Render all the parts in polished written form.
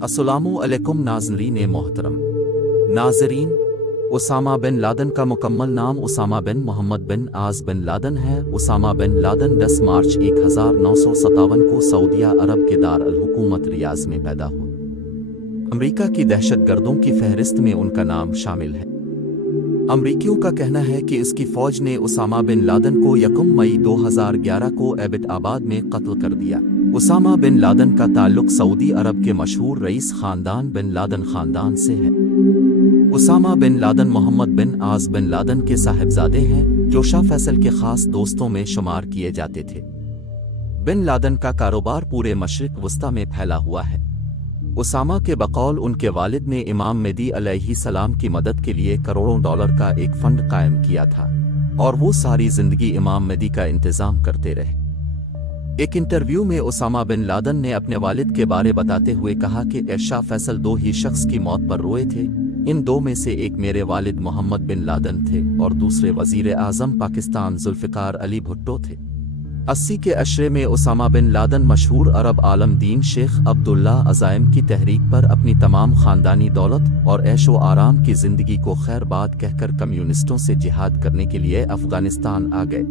अस्सलामु अलैकुम नाज़रीन मोहतरम। नाज़रीन, उसामा बिन लादन का मुकम्मल नाम उसामा बिन मोहम्मद बिन आज़ बिन लादन है। उसामा बिन लादन 10 मार्च 1957 को सऊदिया अरब के दार अल हुकूमत रियाज़ में पैदा हुए। अमेरिका की दहशतगर्दों की फहरिस्त में उनका नाम शामिल है। अमरीकियों का कहना है कि इसकी फ़ौज ने उसामा बिन लादन को 1 मई 2011 को एबटाबाद में कत्ल कर दिया। उसामा बिन लादन का ताल्लुक सऊदी अरब के मशहूर रईस ख़ानदान बिन लादन ख़ानदान से है। उसामा बिन लादन मोहम्मद बिन आज़ बिन लादन के साहिबजादे हैं, जो शाह फैसल के ख़ास दोस्तों में शुमार किए जाते थे। बिन लादन का कारोबार पूरे मशरिक़ वस्ता में फैला हुआ है। उसामा के बकौल उनके वालिद ने इमाम मेहदी अलैहिस्सलाम की मदद के लिए करोड़ों डॉलर का एक फंड कायम किया था और वो सारी जिंदगी इमाम मेहदी का इंतज़ाम करते रहे। एक इंटरव्यू में उसामा बिन लादन ने अपने वालिद के बारे बताते हुए कहा कि शाह फैसल 2 ही शख्स की मौत पर रोए थे। इन 2 में से एक मेरे वालिद मोहम्मद बिन लादन थे और दूसरे वज़ीर आज़म पाकिस्तान जुल्फ़िकार अली भुट्टो थे। 80 के अशरे में उसामा बिन लादन मशहूर अरब आलम दीन शेख अब्दुल्ला अज़ाइम की तहरीक पर अपनी तमाम ख़ानदानी दौलत और ऐशो आराम की ज़िंदगी को खैरबाद कहकर कम्युनिस्टों से जिहाद करने के लिए अफ़गानिस्तान आ गए।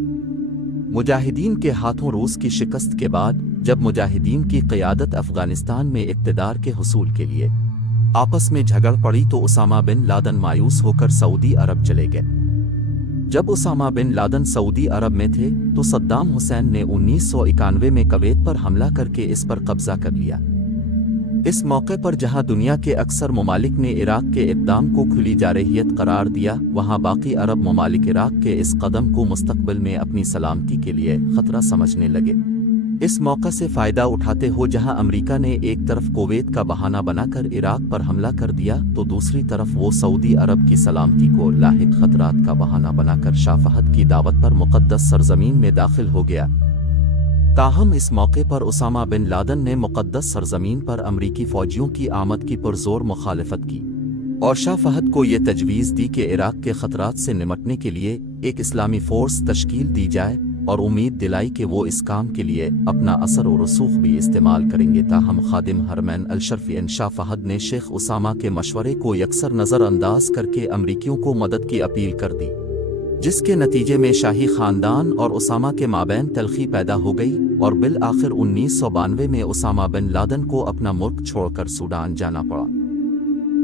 मुजाहिदीन के हाथों रूस की शिकस्त के बाद जब मुजाहिदीन की क़यादत अफ़गानिस्तान में इक़्तिदार के हुसूल के लिए आपस में झगड़ पड़ी तो उसामा बिन लादन मायूस होकर सऊदी अरब चले गए। जब उसामा बिन लादन सऊदी अरब में थे तो सद्दाम हुसैन ने 1991 में कुवैत पर हमला करके इस पर कब्जा कर लिया। इस मौके पर जहां दुनिया के अक्सर ममालिक ने इराक के इक़दाम को खुली जारहियत करार दिया, वहां बाकी अरब ममालिक इराक के इस कदम को मुस्तक़बिल में अपनी सलामती के लिए ख़तरा समझने लगे। इस मौका से फ़ायदा उठाते हो जहां अमेरिका ने एक तरफ कुवैत का बहाना बनाकर इराक पर हमला कर दिया तो दूसरी तरफ वो सऊदी अरब की सलामती को लाहिक ख़तरात का बहाना बनाकर शाह फहद की दावत पर मुक़द्दस सरज़मीन में दाखिल हो गया। ताहम इस मौके पर उसामा बिन लादन ने मुक़द्दस सरज़मीन पर अमरीकी फ़ौजियों की आमद की पुरज़ोर मुखालफत की और शाह फहद को ये तजवीज़ दी कि इराक के ख़तरात से निमटने के लिए एक इस्लामी फ़ोर्स तश्कील दी जाए और उम्मीद दिलाई कि वो इस काम के लिए अपना असर और रसूख भी इस्तेमाल करेंगे। ताहम खादिम हरमैन अल-शरफ़ी शाह फहद ने शेख उसामा के मशवरे को यकसर नज़रअंदाज करके अमरीकियों को मदद की अपील कर दी, जिसके नतीजे में शाही ख़ानदान और उसामा के माबैन तलख़ी पैदा हो गई और बिल आखिर 1992 में उसामा बिन लादन को अपना मुल्क छोड़कर सूडान जाना पड़ा।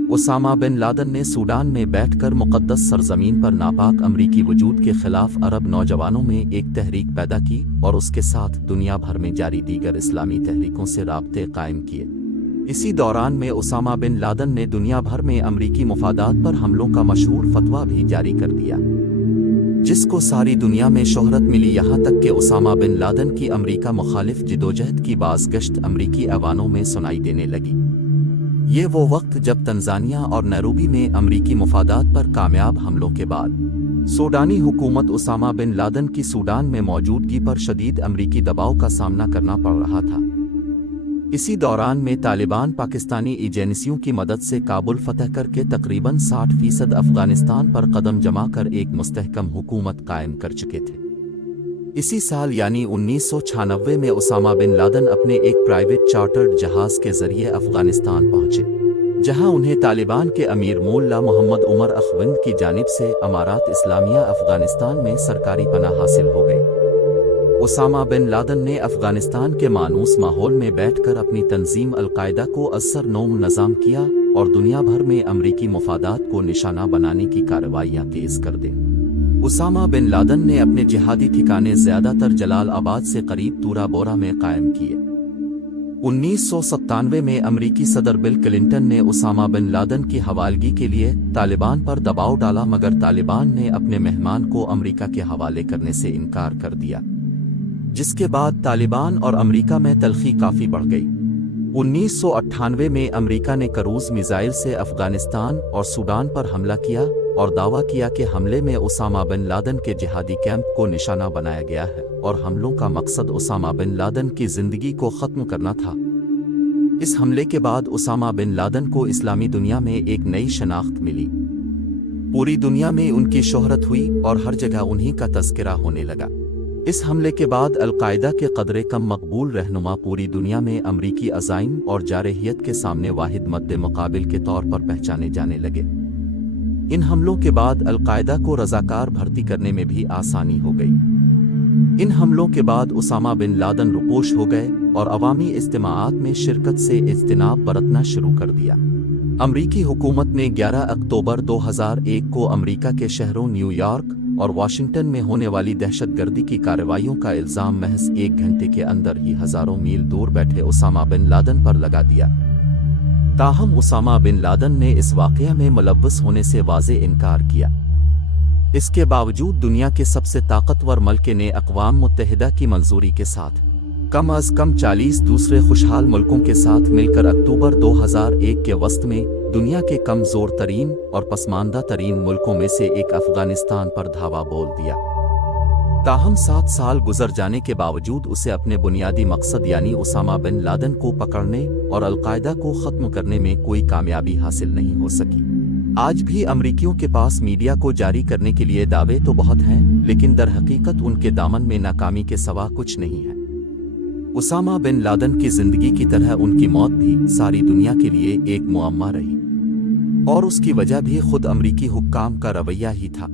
उसामा बिन लादन ने सूडान में बैठकर मुक़द्दस सरज़मीन पर नापाक अमरीकी वजूद के ख़िलाफ़ अरब नौजवानों में एक तहरीक पैदा की और उसके साथ दुनिया भर में जारी दीगर इस्लामी तहरीकों से राब्ते कायम किए। इसी दौरान में उसामा बिन लादन ने दुनिया भर में अमरीकी मुफादात पर हमलों का मशहूर फतवा भी जारी कर दिया, जिसको सारी दुनिया में शोहरत मिली, यहाँ तक कि उसामा बिन लादन की अमरीका मुखालिफ जिदोजहद की बाज़गश्त अमरीकी ऐवानों में सुनाई देने लगी। ये वो वक्त जब तंजानिया और नैरोबी में अमरीकी मुफादात पर कामयाब हमलों के बाद सूडानी हुकूमत उसामा बिन लादन की सूडान में मौजूदगी पर शदीद अमरीकी दबाव का सामना करना पड़ रहा था। इसी दौरान में तालिबान पाकिस्तानी एजेंसियों की मदद से काबुल फतह करके तकरीबन 60% अफ़गानिस्तान पर कदम जमा कर एक मुस्तहकम हुकूमत कायम कर चुके थे। इसी साल यानी 1996 में उसामा बिन लादन अपने एक प्राइवेट चार्टर्ड जहाज़ के ज़रिए अफ़गानिस्तान पहुँचे, जहां उन्हें तालिबान के अमीर मुल्ला मोहम्मद उमर अखविंद की जानिब से अमारात इस्लामिया अफ़गानिस्तान में सरकारी पनाह हासिल हो गई। उसामा बिन लादन ने अफ़गानिस्तान के मानूस माहौल में बैठकर अपनी तंजीम अल-कायदा को असर नौ नज़ाम किया और दुनिया भर में अमरीकी मुफादात को निशाना बनाने की कार्रवाइयाँ तेज़ कर दी। उसामा बिन लादन ने अपने जिहादी ठिकाने ज़्यादातर जलालाबाद से करीब तूरा बोरा में कायम किए। 1997 में अमरीकी सदर बिल क्लिंटन ने उसामा बिन लादन की हवालगी के लिए तालिबान पर दबाव डाला, मगर तालिबान ने अपने मेहमान को अमरीका के हवाले करने से इनकार कर दिया, जिसके बाद तालिबान और अमरीका में तलख़ी काफ़ी बढ़ गई। 1998 में अमरीका ने क्रूज़ मिसाइल से अफ़गानिस्तान और सूडान पर हमला किया और दावा किया कि हमले में उसामा बिन लादन के जिहादी कैंप को निशाना बनाया गया है और हमलों का मकसद उसामा बिन लादन की ज़िंदगी को ख़त्म करना था। इस हमले के बाद उसामा बिन लादन को इस्लामी दुनिया में एक नई शनाख्त मिली। पूरी दुनिया में उनकी शोहरत हुई और हर जगह उन्हीं का तज़किरा होने लगा। اس حملے کے بعد القاعدہ کے قدرے کم مقبول رہنما پوری دنیا میں امریکی عزائم اور جارحیت کے سامنے واحد مد مقابل کے طور پر پہچانے جانے لگے۔ ان حملوں کے بعد القاعدہ کو رضاکار بھرتی کرنے میں بھی آسانی ہو گئی۔ ان حملوں کے بعد اسامہ بن لادن روپوش ہو گئے اور عوامی اجتماعات میں شرکت سے اجتناب برتنا شروع کر دیا۔ امریکی حکومت نے 11 اکتوبر 2001 کو امریکہ کے شہروں نیو یارک اور واشنگٹن میں ہونے والی دہشت گردی کی کارروائیوں کا الزام محض 1 گھنٹے کے اندر ہی ہزاروں میل دور بیٹھے اسامہ بن لادن پر لگا دیا۔ تاہم اسامہ بن لادن نے اس واقعہ میں ملوث ہونے سے واضح انکار کیا۔ اس کے باوجود دنیا کے سب سے طاقتور ملک نے اقوام متحدہ کی منظوری کے ساتھ کم از کم 40 دوسرے خوشحال ملکوں کے ساتھ مل کر اکتوبر 2001 کے وسط میں دنیا کے کم زور ترین اور پسماندہ ترین ملکوں میں سے ایک افغانستان پر دھاوا بول دیا۔ تاہم 7 سال گزر جانے کے باوجود اسے اپنے بنیادی مقصد یعنی اسامہ بن لادن کو پکڑنے اور القاعدہ کو ختم کرنے میں کوئی کامیابی حاصل نہیں ہو سکی۔ آج بھی امریکیوں کے پاس میڈیا کو جاری کرنے کے لیے دعوے تو بہت ہیں، لیکن در حقیقت ان کے دامن میں ناکامی کے سوا کچھ نہیں ہے۔ اسامہ بن لادن کی زندگی کی طرح ان کی موت بھی ساری دنیا کے لیے ایک معمہ رہی، اور اس کی وجہ بھی خود امریکی حکام کا رویہ ہی تھا۔